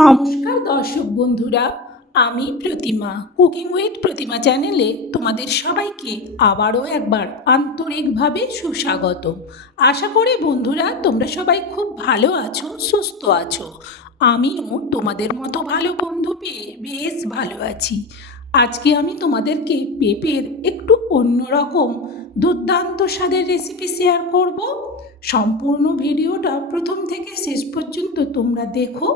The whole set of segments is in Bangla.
নমস্কার দর্শক বন্ধুরা, আমি প্রতিমা। কুকিং উইথ প্রতিমা চ্যানেলে তোমাদের সবাইকে আবারও একবার আন্তরিকভাবে সুস্বাগত আশা করি বন্ধুরা, তোমরা সবাই খুব ভালো আছো, সুস্থ আছো। আমিও তোমাদের মতো ভালো বন্ধু পেয়ে বেশ ভালো আছি। আজকে আমি তোমাদেরকে পেঁপের একটু অন্যরকম দুর্দান্ত স্বাদের রেসিপি শেয়ার করব। সম্পূর্ণ ভিডিওটা প্রথম থেকে শেষ পর্যন্ত তোমরা দেখো।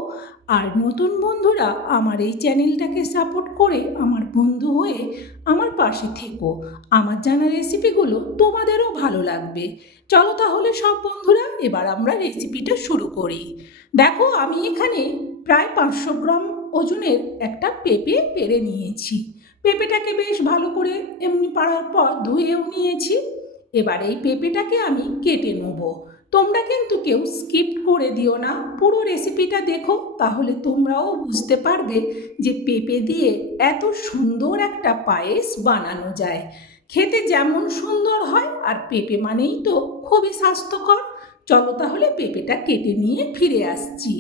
আর নতুন বন্ধুরা আমার এই চ্যানেলটাকে সাপোর্ট করে আমার বন্ধু হয়ে আমার পাশে থেকো। আমার জানা রেসিপিগুলো তোমাদেরও ভালো লাগবে। চলো তাহলে সব বন্ধুরা, এবার আমরা রেসিপিটা শুরু করি। দেখো, আমি এখানে প্রায় পাঁচশো গ্রাম ওজনের একটা পেঁপে পেরে নিয়েছি। পেঁপেটাকে বেশ ভালো করে এমনি পাড়ার পর ধুয়েও নিয়েছি। এবার এই পেঁপেটাকে আমি কেটে নেব। তোমরা কিন্তু কেউ স্কিপ করে দিও না। পুরো রেসিপিটা দেখো, তাহলে তোমরাও বুঝতে পারবে যে পেঁপে দিয়ে এত সুন্দর একটা পায়েস বানানো যায়। খেতে যেমন সুন্দর হয়, আর পেঁপে মানেই তো খুবই স্বাস্থ্যকর। চলো তাহলে পেঁপেটা কেটে নিয়ে ফিরে আসছি।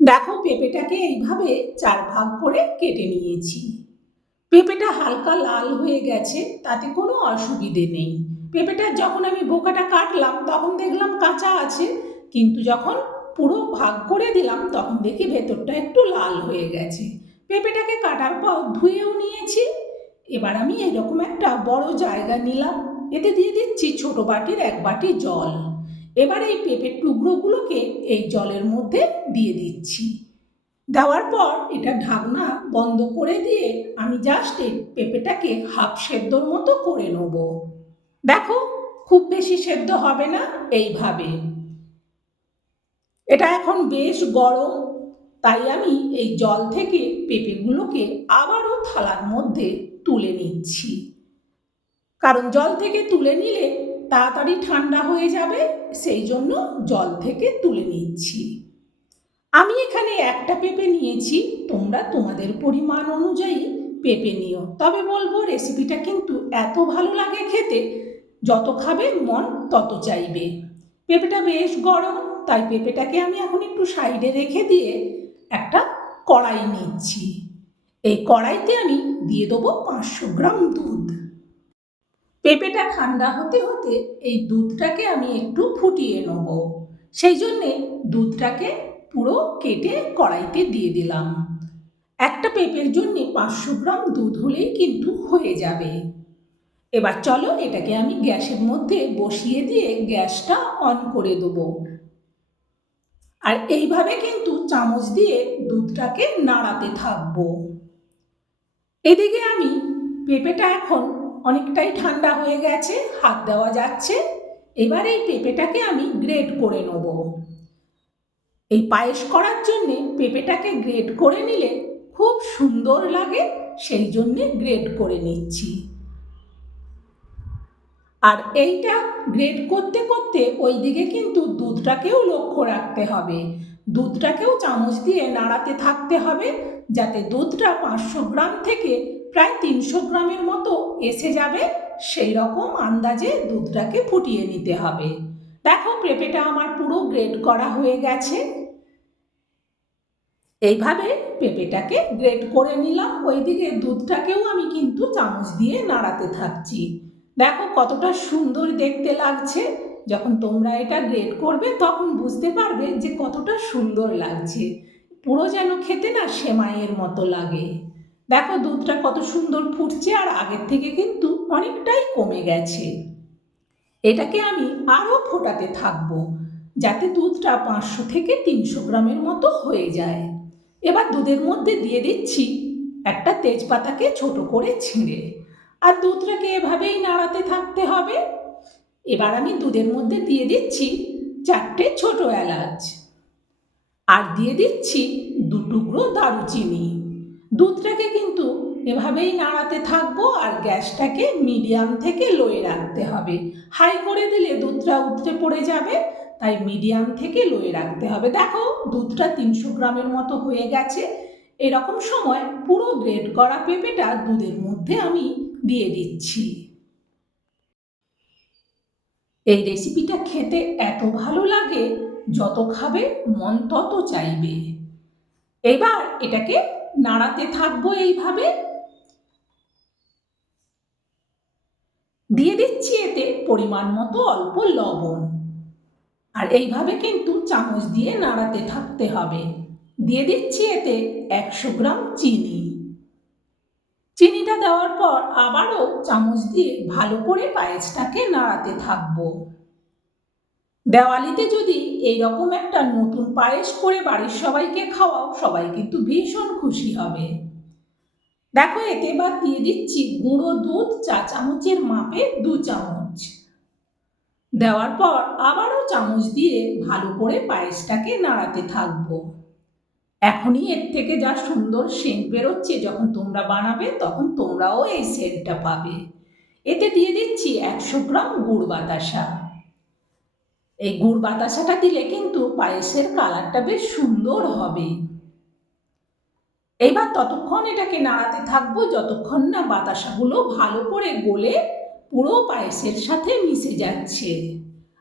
দেখো, পেঁপেটাকে এইভাবে চার ভাগ করে কেটে নিয়েছি। পেঁপেটা হালকা লাল হয়ে গেছে, তাতে কোনো অসুবিধে নেই। পেঁপেটা যখন আমি বোকাটা কাটলাম, তখন দেখলাম কাঁচা আছে, কিন্তু যখন পুরো ভাগ করে দিলাম, তখন দেখি ভেতরটা একটু লাল হয়ে গেছে। পেঁপেটাকে কাটার পর ধুয়েও নিয়েছি। এবার আমি এরকম একটা বড় জায়গা নিলাম, এতে দিয়ে দিচ্ছি ছোট বাটির এক বাটি জল। এবার এই পেঁপের টুকরোগুলোকে এই জলের মধ্যে দিয়ে দিচ্ছি। দেওয়ার পর এটা ঢাকনা বন্ধ করে দিয়ে আমি জাস্ট এই পেঁপেটাকে হাফ সেদ্ধর মতো করে নেব। দেখো, খুব বেশি সেদ্ধ হবে না এইভাবে। এটা এখন বেশ গরম, তাই আমি এই জল থেকে পেঁপেগুলোকে আবারও থালার মধ্যে তুলে নিচ্ছি। কারণ জল থেকে তুলে নিলে তাড়াতাড়ি ঠান্ডা হয়ে যাবে, সেই জন্য জল থেকে তুলে নিচ্ছি। আমি এখানে একটা পেঁপে নিয়েছি, তোমরা তোমাদের পরিমাণ অনুযায়ী পেঁপে নিও। তবে বলব রেসিপিটা কিন্তু এত ভালো লাগে খেতে, যত খাবে মন তত চাইবে। পেঁপেটা বেশ গরম, তাই পেঁপেটাকে আমি এখন একটু সাইডে রেখে দিয়ে একটা কড়াই নিচ্ছি। এই কড়াইতে আমি দিয়ে দেবো পাঁচশো গ্রাম দুধ। পেঁপেটা ঠান্ডা হতে হতে এই দুধটাকে আমি একটু ফুটিয়ে নেব। সেই জন্যে দুধটাকে পুরো কেটে কড়াইতে দিয়ে দিলাম। একটা পেঁপের জন্যে পাঁচশো গ্রাম দুধ হলেই কিন্তু হয়ে যাবে। এবার চলো এটাকে আমি গ্যাসের মধ্যে বসিয়ে দিয়ে গ্যাসটা অন করে দেবো। আর এইভাবে কিন্তু চামচ দিয়ে দুধটাকে নাড়াতে থাকব। এদিকে আমি পেঁপেটা এখন অনেকটাই ঠান্ডা হয়ে গেছে, হাত দেওয়া যাচ্ছে। এবার এই পেঁপেটাকে আমি গ্রেট করে নেব। এই পায়েস করার জন্যে পেঁপেটাকে গ্রেট করে নিলে খুব সুন্দর লাগে, সেই জন্যে গ্রেট করে নিচ্ছি। আর এইটা গ্রেড করতে করতে ওই দিকে কিন্তু দুধটাকেও লক্ষ্য রাখতে হবে। দুধটাকেও চামচ দিয়ে নাড়াতে থাকতে হবে, যাতে দুধটা পাঁচশো গ্রাম থেকে প্রায় তিনশো গ্রামের মতো এসে যাবে, সেই রকম আন্দাজে দুধটাকে ফুটিয়ে নিতে হবে। দেখো পেঁপেটা আমার পুরো গ্রেড করা হয়ে গেছে। এইভাবে পেঁপেটাকে গ্রেড করে নিলাম। ওইদিকে দুধটাকেও আমি কিন্তু চামচ দিয়ে নাড়াতে থাকছি। দেখো কতটা সুন্দর দেখতে লাগছে। যখন তোমরা এটা গ্রেড করবে তখন বুঝতে পারবে যে কতটা সুন্দর লাগছে। পুরো যেন খেতে না সেমাইয়ের মতো লাগে। দেখো দুধটা কত সুন্দর ফুটছে আর আগের থেকে কিন্তু অনেকটাই কমে গেছে। এটাকে আমি আরও ফোটাতে থাকব, যাতে দুধটা পাঁচশো থেকে তিনশো গ্রামের মতো হয়ে যায়। এবার দুধের মধ্যে দিয়ে দিচ্ছি একটা তেজপাতাকে ছোট করে ছিঁড়ে। আর দুধটাকে এভাবেই নাড়াতে থাকতে হবে। এবার আমি দুধের মধ্যে দিয়ে দিচ্ছি চারটে ছোট এলাচ। আর দিয়ে দিচ্ছি দু টুকরো দারুচিনি। দুধটাকে কিন্তু এভাবেই নাড়াতে থাকব আর গ্যাসটাকে মিডিয়াম থেকে লোয়ে রাখতে হবে। হাই করে দিলে দুধটা উতরে পড়ে যাবে, তাই মিডিয়াম থেকে লোয়ে রাখতে হবে। দেখো, দুধটা তিনশো গ্রামের মতো হয়ে গেছে। এরকম সময় পুরো গ্রেড করা পেঁপেটা দুধের মধ্যে আমি দিয়ে দিচ্ছি। এই রেসিপিটা খেতে এত ভালো লাগে, যত খাবে মন তত চাইবে। এবার এটাকে নাড়াতে থাকব এইভাবে। দিয়ে দিচ্ছি এতে পরিমাণ মতো অল্প লবণ। আর এইভাবে কিন্তু চামচ দিয়ে নাড়াতে থাকতে হবে। দিয়ে দিচ্ছি এতে একশো গ্রাম চিনি। চিনিটা দেওয়ার পর আবারও চামচ দিয়ে ভালো করে পায়েসটাকে নাড়াতে থাকব। দেওয়ালিতে যদি এইরকম একটা নতুন পায়েস করে বাড়ির সবাইকে খাওয়াও, সবাই কিন্তু ভীষণ খুশি হবে। দেখো, এতে এবার দিয়ে দিচ্ছি গুঁড়ো দুধ, চা চামচের মাপে দু চামচ। দেওয়ার পর আবারও চামচ দিয়ে ভালো করে পায়েসটাকে নাড়াতে থাকব। এখনই এর থেকে যা সুন্দর সেন্ট বেরোচ্ছে, যখন তোমরা বানাবে তখন তোমরাও এই সেন্টটা পাবে। এতে দিয়ে দিচ্ছি একশো গ্রাম গুড় বাতাসা এই গুড় বাতাসাটা দিলে কিন্তু পায়েসের কালারটা বেশ সুন্দর হবে। এবার ততক্ষণ এটাকে নাড়াতে থাকব, যতক্ষণ না বাতাসাগুলো ভালো করে গলে পুরো পায়েসের সাথে মিশে যাচ্ছে।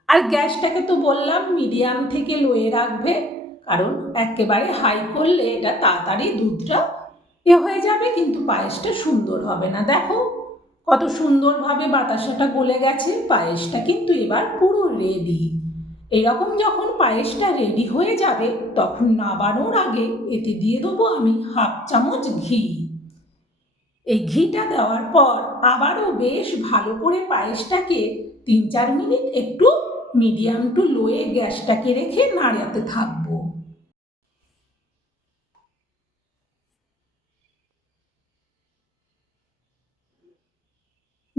আর গ্যাসটাকে তো বললাম, মিডিয়াম থেকে লোয়ে রাখবে, কারণ একেবারে হাই করলে এটা তাড়াতাড়ি দুধটা এ হয়ে যাবে, কিন্তু পায়েসটা সুন্দর হবে না। দেখো কত সুন্দরভাবে বাতাসাটা গলে গেছে, পায়েসটা কিন্তু এবার পুরো রেডি এরকম যখন পায়েসটা রেডি হয়ে যাবে, তখন নাবানোর আগে এতে দিয়ে দেবো আমি হাফ চামচ ঘি। এই ঘিটা দেওয়ার পর আবারও বেশ ভালো করে পায়েসটাকে তিন চার মিনিট একটু মিডিয়াম টু লোয়ে গ্যাসটাকে রেখে নাড়াতে থাকব।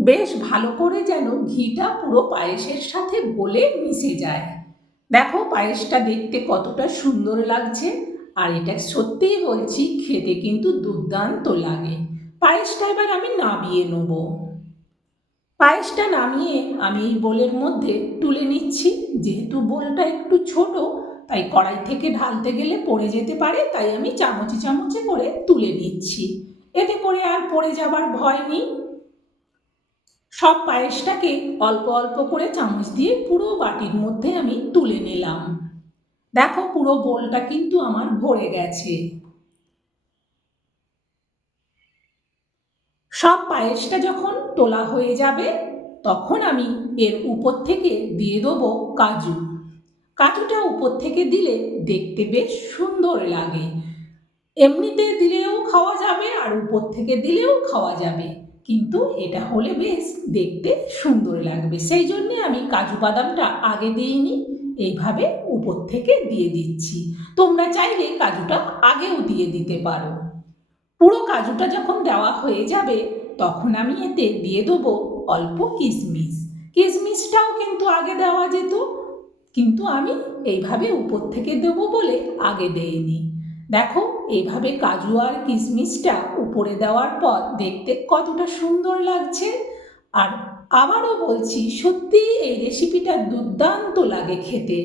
বেশ ভালো করে যেন ঘিটা পুরো পায়েসের সাথে গলে মিশে যায়। দেখো পায়েসটা দেখতে কতটা সুন্দর লাগছে। আর এটা সত্যিই বলছি, খেতে কিন্তু দুর্দান্ত লাগে। পায়েসটা এবার আমি নামিয়ে নেব। পায়েসটা নামিয়ে আমি এই বোলের মধ্যে তুলে নিচ্ছি। যেহেতু বোলটা একটু ছোট, তাই কড়াই থেকে ঢালতে গেলে পড়ে যেতে পারে, তাই আমি চামচে চামচে করে তুলে নিচ্ছি। এতে করে আর পড়ে যাবার ভয় নেই। সব পায়েসটাকে অল্প অল্প করে চামচ দিয়ে পুরো বাটির মধ্যে আমি তুলে নিলাম। দেখো পুরো বোলটা কিন্তু আমার ভরে গেছে। সব পায়েসটা যখন তোলা হয়ে যাবে, তখন আমি এর উপর থেকে দিয়ে দেবো কাজু। কাজুটা উপর থেকে দিলে দেখতে বেশ সুন্দর লাগে। এমনিতে দিলেও খাওয়া যাবে আর উপর থেকে দিলেও খাওয়া যাবে। কিন্তু এটা হলে বেশ দেখতে সুন্দর লাগবে। সেই জন্যে আমি কাজু বাদামটা আগে দিইনি, এইভাবে উপর থেকে দিয়ে দিচ্ছি। তোমরা চাইলে কাজুটা আগেও দিয়ে দিতে পারো। পুরো কাজুটা যখন দেওয়া হয়ে যাবে, তখন আমি এতে দিয়ে দেবো অল্প কিশমিশ। কিশমিশটাও কিন্তু আগে দেওয়া যেত, কিন্তু আমি এইভাবে উপর থেকে দেবো বলে আগে দেইনি। দেখো এইভাবে কাজু আর কিশমিশটা উপরে দেওয়ার পর দেখতে কতটা সুন্দর লাগছে। আর আবারও বলছি, সত্যি এই রেসিপিটা দুর্দান্ত লাগে খেতে।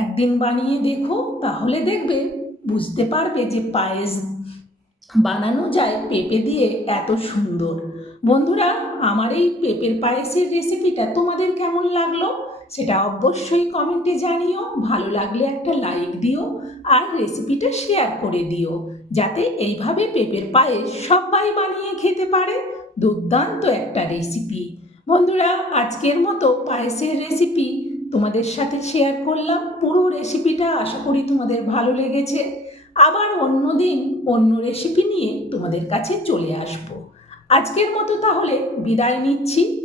একদিন বানিয়ে দেখো, তাহলে দেখবে, বুঝতে পারবে যে পায়েস বানানো যায় পেঁপে দিয়ে এত সুন্দর। বন্ধুরা, আমার এই পেঁপের পায়েসের রেসিপিটা তোমাদের কেমন লাগল? সেটা অবশ্যই কমেন্টে জানিও, ভালো লাগলে একটা লাইক দিও আর রেসিপিটা শেয়ার করে দিও, যাতে এইভাবে পেঁপের পায়েস সবাই বানিয়ে খেতে পারে, দুর্দান্ত একটা রেসিপি বন্ধুরা, আজকের মতো পায়েসের রেসিপি তোমাদের সাথে শেয়ার করলাম, পুরো রেসিপিটা আশা করি তোমাদের ভালো লেগেছে। আবার অন্য দিন অন্য রেসিপি নিয়ে তোমাদের কাছে চলে আসব। আজকের মতো তাহলে বিদায় নিচ্ছি।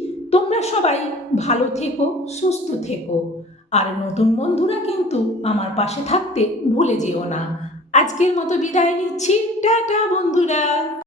সবাই ভালো থেকো, সুস্থ থেকো। আর নতুন বন্ধুরা কিন্তু আমার পাশে থাকতে ভুলে যেও না। আজকের মতো বিদায় নিচ্ছি। টাটা বন্ধুরা।